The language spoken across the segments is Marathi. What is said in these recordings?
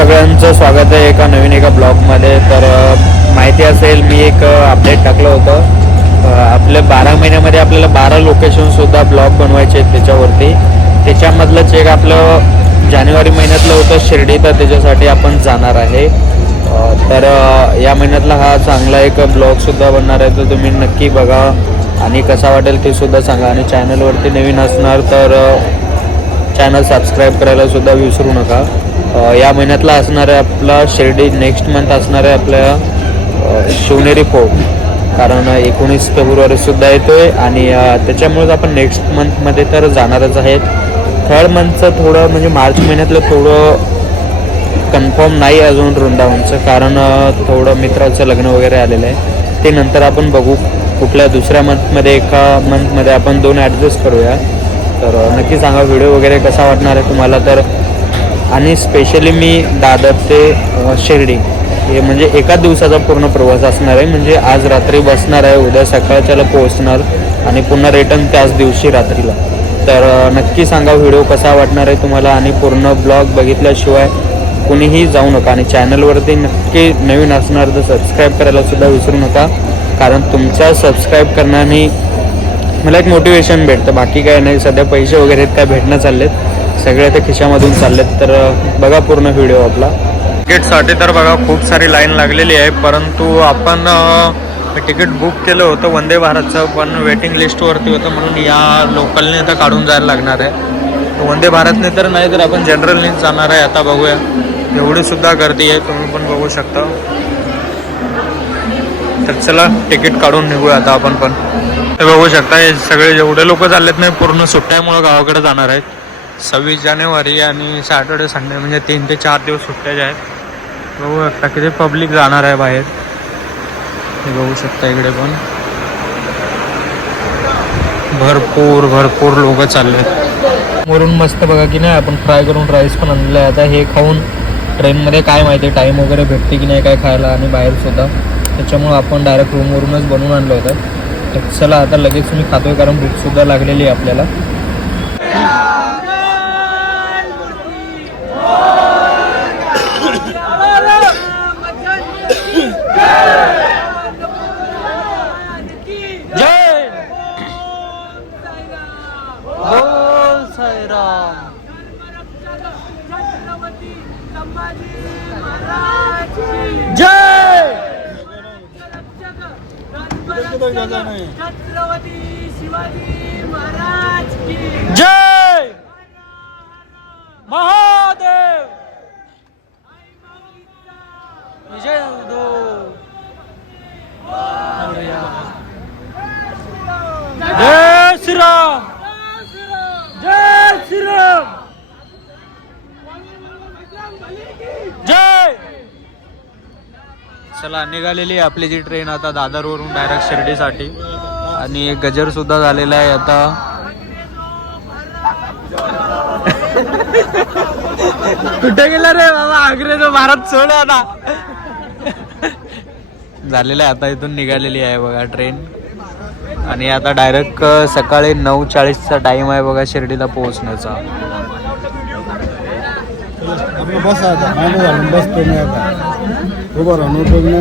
सगळ्यांचं स्वागत आहे एका ब्लॉगमध्ये. तर माहिती असेल मी एक अपडेट टाकलं होतं. आपल्या 12 महिन्यामध्ये आपल्याला 12 लोकेशनसुद्धा ब्लॉग बनवायचे आहेत त्याच्यावरती. त्याच्यामधलंच एक आपलं जानेवारी महिन्यातलं होतं शिर्डी, तर त्याच्यासाठी आपण जाणार आहे. तर या महिन्यातला हा चांगला एक ब्लॉगसुद्धा बनणार आहे, तर तुम्ही नक्की बघा आणि कसा वाटेल ते सुद्धा सांगा. आणि चॅनलवरती नवीन असणार तर चॅनल सबस्क्राईब करायला सुद्धा विसरू नका. या महिन्यातला असणार आहे आपला शिर्डी, नेक्स्ट मंथ असणार आहे आपल्या शिवनेरी फोर्ट, कारण 19 फेब्रुवारीसुद्धा येतो आहे आणि त्याच्यामुळेच आपण नेक्स्ट मंथमध्ये तर जाणारच आहेत. थर्ड मंथचं थोडं म्हणजे मार्च महिन्यातलं थोडं कन्फर्म नाही अजून वृंदावनचं, कारण थोडं मित्राचं लग्न वगैरे आलेलं आहे. ते नंतर आपण बघू कुठल्या दुसऱ्या मंथमध्ये, एका मंथमध्ये आपण 2 ॲडजस्ट करूया. तर नक्की सांगा व्हिडिओ वगैरे कसा वाटणार आहे तुम्हाला. तर आणि स्पेशली मी दादर ते शिर्डी हे म्हणजे एका दिवसाचा पूर्ण प्रवास असणार आहे. म्हणजे आज रात्री बसणार आहे, उद्या सकाळच्याला पोहोचणार आणि पुन्हा रिटर्न त्याच दिवशी रात्रीला. तर नक्की सांगा व्हिडिओ कसा वाटणार आहे तुम्हाला. आणि पूर्ण ब्लॉग बघितल्याशिवाय कुणीही जाऊ नका. आणि चॅनलवरती नक्की नवीन असणार तर सबस्क्राईब करायला सुद्धा विसरू नका, कारण तुमच्या सबस्क्राईब करण्याने मला एक मोटिवेशन भेटतं. बाकी काय नाही, सध्या पैसे वगैरे काय भेटणं चाललेत, सगळे ते खिशामधून चाललेत. तर बघा पूर्ण व्हिडिओ आपला. तिकीटसाठी तर बघा खूप सारी लाईन लागलेली आहे, परंतु आपण तिकीट बुक केलं होतं वंदे भारतचं, पण वेटिंग लिस्टवरती होतं म्हणून या लोकलने आता काढून जायला लागणार आहे. वंदे भारतने तर नाही, तर आपण जनरलनेच जाणार आहे. आता बघूया, एवढी सुद्धा गर्दी आहे, तुम्ही पण बघू शकता. तर चला तिकीट काढून निघूया आता आपण पण. ते बघू शकता हे सगळे जेवढे लोक चाललेत नाही, पूर्ण सुट्ट्यामुळं गावाकडे जाणार आहेत. 26 जानेवारी आणि सॅटर्डे संडे म्हणजे 3 ते 4 दिवस सुट्ट्या ज्या आहेत. बघू शकता किती पब्लिक जाणार आहे बाहेर. हे बघू शकता इकडे पण भरपूर लोक चालले आहेत. वरून मस्त बघा की नाही, आपण फ्राय करून राईस पण आणलेलं आहे. आता हे खाऊन ट्रेनमध्ये काय माहिती टाईम वगैरे भेटते की नाही काय खायला, आणि बाहेरसुद्धा. त्याच्यामुळं आपण डायरेक्ट रूमवरूनच बनवून आणलं होतं. तर चला आता लगेच मी खातोय, कारण भूकसुद्धा लागलेली आहे आपल्याला. छत्रपती शिवाजी महाराज की जय महादेव. विजय हो. जय श्रीराम, जय श्रीराम, जय. चला निघालेली आहे आपली जी ट्रेन आता दादरवरून डायरेक्ट शिर्डीसाठी. आणि गजर सुद्धा झालेला आहे आता. कुठे गेला रे बाबा, आग्रेचं भारत सोड आता. झालेलं आहे आता, इथून निघालेली आहे बघा ट्रेन. आणि आता डायरेक्ट सकाळी 9:40चा टाइम आहे बघा शिर्डीला पोहोचण्याचा. बस आता बसतो नाही आता, उभं राहून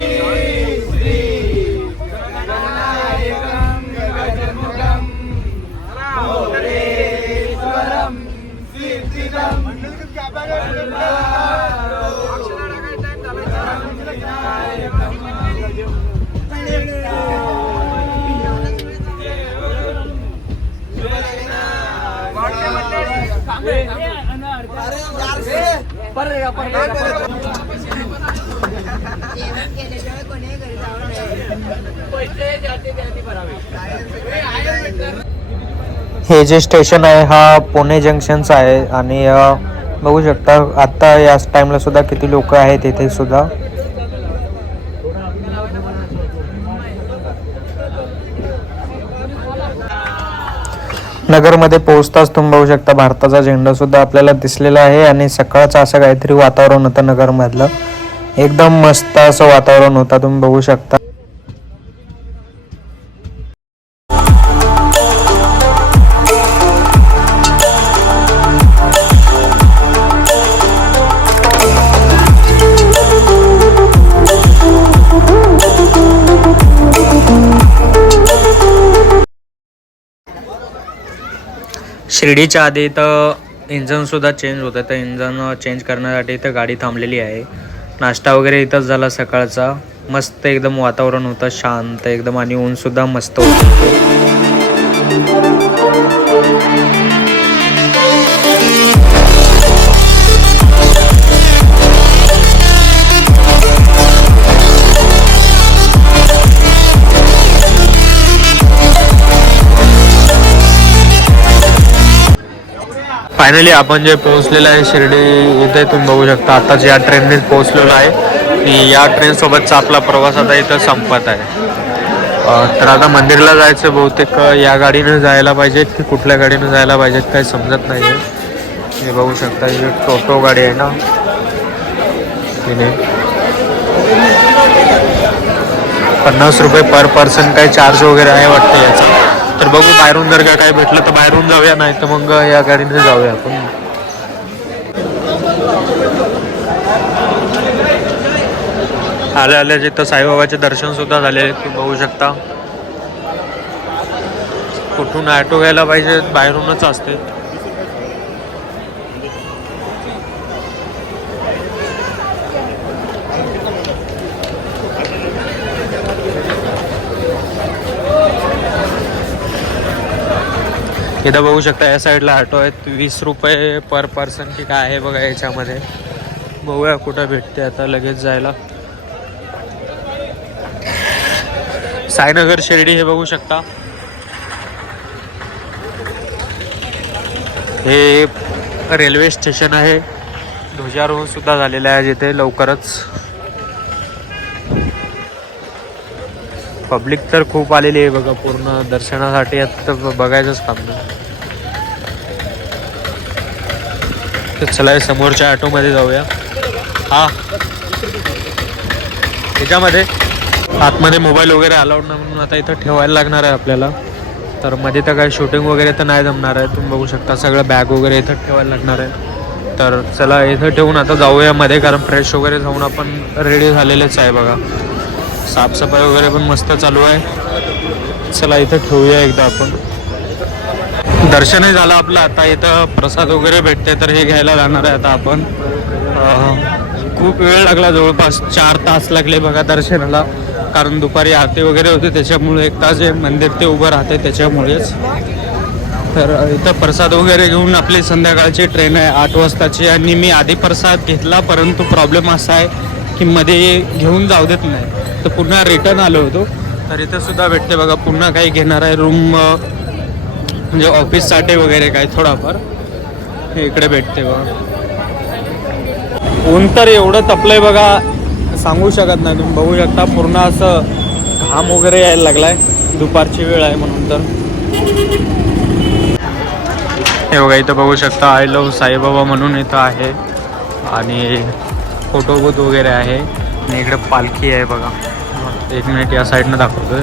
हे जे स्टेशन आहे हा पुणे जंक्शनचा आहे. आणि बघू शकता आत्ता या टाईमला सुद्धा किती लोक आहेत इथे सुद्धा. नगरमध्ये पोहोचताच तुम्ही बघू शकता भारताचा झेंडा सुद्धा आपल्याला दिसलेला आहे. आणि सकाळचं असं काहीतरी वातावरण होतं नगरमधलं, एकदम मस्त असं वातावरण होतं, तुम्ही बघू शकता. शिर्डीच्या आधी इथं इंजनसुद्धा चेंज होतं, तर इंजन चेंज करण्यासाठी इथं गाडी थांबलेली आहे. नाश्ता वगैरे इथंच झाला सकाळचा. मस्त एकदम वातावरण होतं, शांत एकदम, आणि ऊनसुद्धा मस्त होतं. फायनली आपण जे पोहोचलेलं आहे शिर्डी इथे तुम्ही बघू शकता. आताच या ट्रेनने पोहोचलेलो आहे आणि या ट्रेनसोबतचा आपला प्रवास आता इथं संपत आहे. तर आता मंदिरला जायचं, बहुतेक या गाडीनं जायला पाहिजेत की कुठल्या गाडीनं जायला पाहिजेत काही समजत नाही आहे. हे बघू शकता, ही टोटो गाडी आहे ना, तिने 50 रुपये पर पर्सन काही चार्ज वगैरे आहे वाटतं याचा. तर बघू बाहेरून जर का काय भेटलं तर बाहेरून जाऊया, नाही तर मग या गाडीने जाऊया आपण. आल्या जिथं साईबाबाचे दर्शन सुद्धा झाले, तुम्ही बघू शकता. कुठून ऑटो घ्यायला पाहिजे, बाहेरूनच असते. इथं बघू शकता या साईडला ऑटो आहेत, 20 रुपये पर पर्सन की काय आहे बघा याच्यामध्ये. बघूया कुठं भेटते आता लगेच जायला. साईनगर शिर्डी हे बघू शकता. हे रेल्वे स्टेशन आहे, ध्वजारोहण सुद्धा झालेलं आहे जिथे लवकरच. पब्लिक तर खूप आलेली आहे बघा, पूर्ण दर्शनासाठी. आता बघायचंच काम नाही. तर चला समोरच्या ऑटोमध्ये जाऊया. हा, त्याच्यामध्ये आतमध्ये मोबाईल वगैरे अलाउड नाही म्हणून आता इथं ठेवायला लागणार आहे आपल्याला. तर मध्ये तर काही शूटिंग वगैरे तर नाही जमणार आहे. तुम्ही बघू शकता सगळं बॅग वगैरे इथं ठेवायला लागणार आहे. तर चला इथं ठेवून आता जाऊया मध्ये, कारण फ्रेश वगैरे जाऊन आपण रेडी झालेलेच आहे बघा. साफसफाई वगैरे पण मस्त चालू आहे. चला इथं ठेवूया एकदा आपण. दर्शनही झालं आपलं, आता इथं प्रसाद वगैरे भेटते तर हे घ्यायला जाणार आहे आता आपण. खूप वेळ लागला, जवळपास 4 तास लागले बघा दर्शनाला, कारण दुपारी आरती वगैरे होते त्याच्यामुळे 1 तास हे मंदिर ते उभं राहते त्याच्यामुळेच. तर इथं प्रसाद वगैरे घेऊन आपली संध्याकाळची ट्रेन आहे 8 वाजताची, आणि मी आधी प्रसाद घेतला, परंतु प्रॉब्लेम असा आहे की मध्ये घेऊन जाऊ देत नाही, तर पुन्हा रिटर्न आलो होतो. तर इथं सुद्धा भेटते बघा. पुन्हा काही घेणार आहे रूम, म्हणजे ऑफिससाठी वगैरे काही थोडाफार हे इकडे भेटते बघा. ऊन तर एवढं तपलंय बघा, सांगू शकत नाही. तुम्ही बघू शकता पूर्ण असं घाम वगैरे यायला लागलाय, दुपारची वेळ आहे म्हणून. तर हे बघा इथं बघू शकता आय लव्ह साईबाबा म्हणून इथं आहे, आणि फोटो बूथ वगैरे आहे, आणि इकडे पालखी आहे बघा. 1 मिनिट या साईडनं दाखवतोय.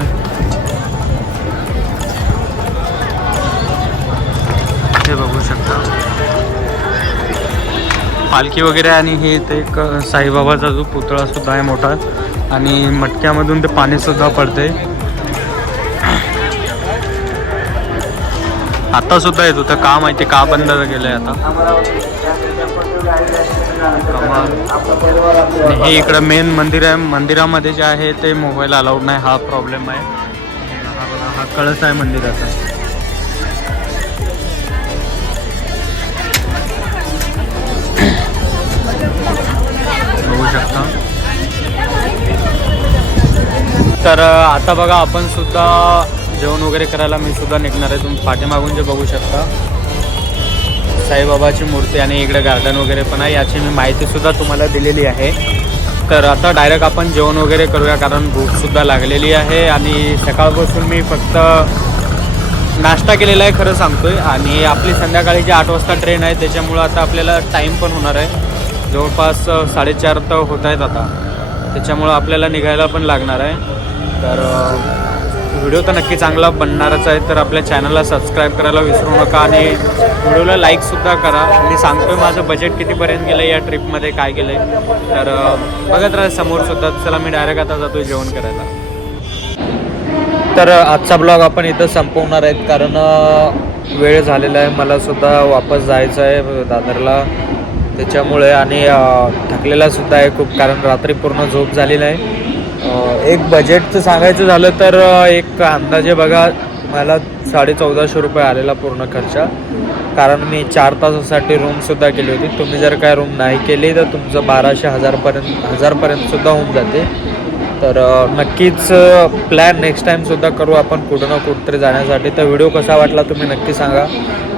हे बघू शकता पालखी वगैरे, आणि हे इथे एक साईबाबाचा जो पुतळा सुद्धा आहे मोठा, आणि मटक्यामधून ते पाणी सुद्धा पडते. आता सुद्धा येत होतं, का माहिती का बंद केलंय आता. हे इकडं मेन मंदिर आहे, मंदिरामध्ये जे आहे ते मोबाईल अलाउड नाही, हा प्रॉब्लेम आहे. हा कळस आहे मंदिराचा. बघू शकता. तर आता बघा आपण सुद्धा जेवण वगैरे करायला मी सुद्धा निघणार आहे. तुम्ही पाठीमागून जे बघू शकता साईबाबाची मूर्ती, आणि इकडे गार्डन वगैरे पण आहे, याची मी माहितीसुद्धा तुम्हाला दिलेली आहे. तर आता डायरेक्ट आपण जेवण वगैरे करूया, कारण भूकसुद्धा लागलेली आहे, आणि सकाळपासून मी फक्त नाश्ता केलेला आहे खरं सांगतोय. आणि आपली संध्याकाळी 8 वाजता ट्रेन आहे, त्याच्यामुळं आता आपल्याला टाईम पण होणार आहे, जवळपास 4:30 तर होत आहेत आता, त्याच्यामुळं आपल्याला निघायला पण लागणार आहे. तर व्हिडिओ तर नक्की चांगला बनणारच आहे, तर आपल्या चॅनलला सबस्क्राईब करायला विसरू नका, आणि व्हिडिओला लाईकसुद्धा करा. मी सांगतोय माझं बजेट कितीपर्यंत गेलं आहे या ट्रिपमध्ये, काय केलं आहे, तर बघत राहा समोरसुद्धा. चला मी डायरेक्ट आता जातो जेवण करायला. तर आजचा ब्लॉग आपण इथं संपवणार आहेत, कारण वेळ झालेला आहे, मलासुद्धा वापस जायचं आहे दादरला त्याच्यामुळे. आणि थकलेलासुद्धा आहे खूप, कारण रात्री पूर्ण झोप झालेला आहे. एक बजेटचं सांगायचं झालं तर एक अंदाजे बघा मला 1450 रुपये आलेला पूर्ण खर्च, कारण मी 4 तासासाठी रूमसुद्धा केली होती. तुम्ही जर काय रूम नाही केली तर तुमचं 1200-1000पर्यंतसुद्धा होऊन जाते. तर नक्कीच प्लॅन नेक्स्ट टाईमसुद्धा करू आपण कुठं ना कुठंतरी जाण्यासाठी. तर व्हिडिओ कसा वाटला तुम्ही नक्की सांगा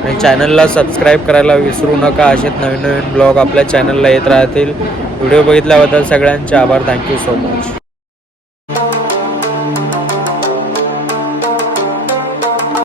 आणि चॅनलला सबस्क्राईब करायला विसरू नका. असेच नवीन नवीन ब्लॉग आपल्या चॅनलला येत राहतील. व्हिडिओ बघितल्याबद्दल सगळ्यांचे आभार. Thank you so much.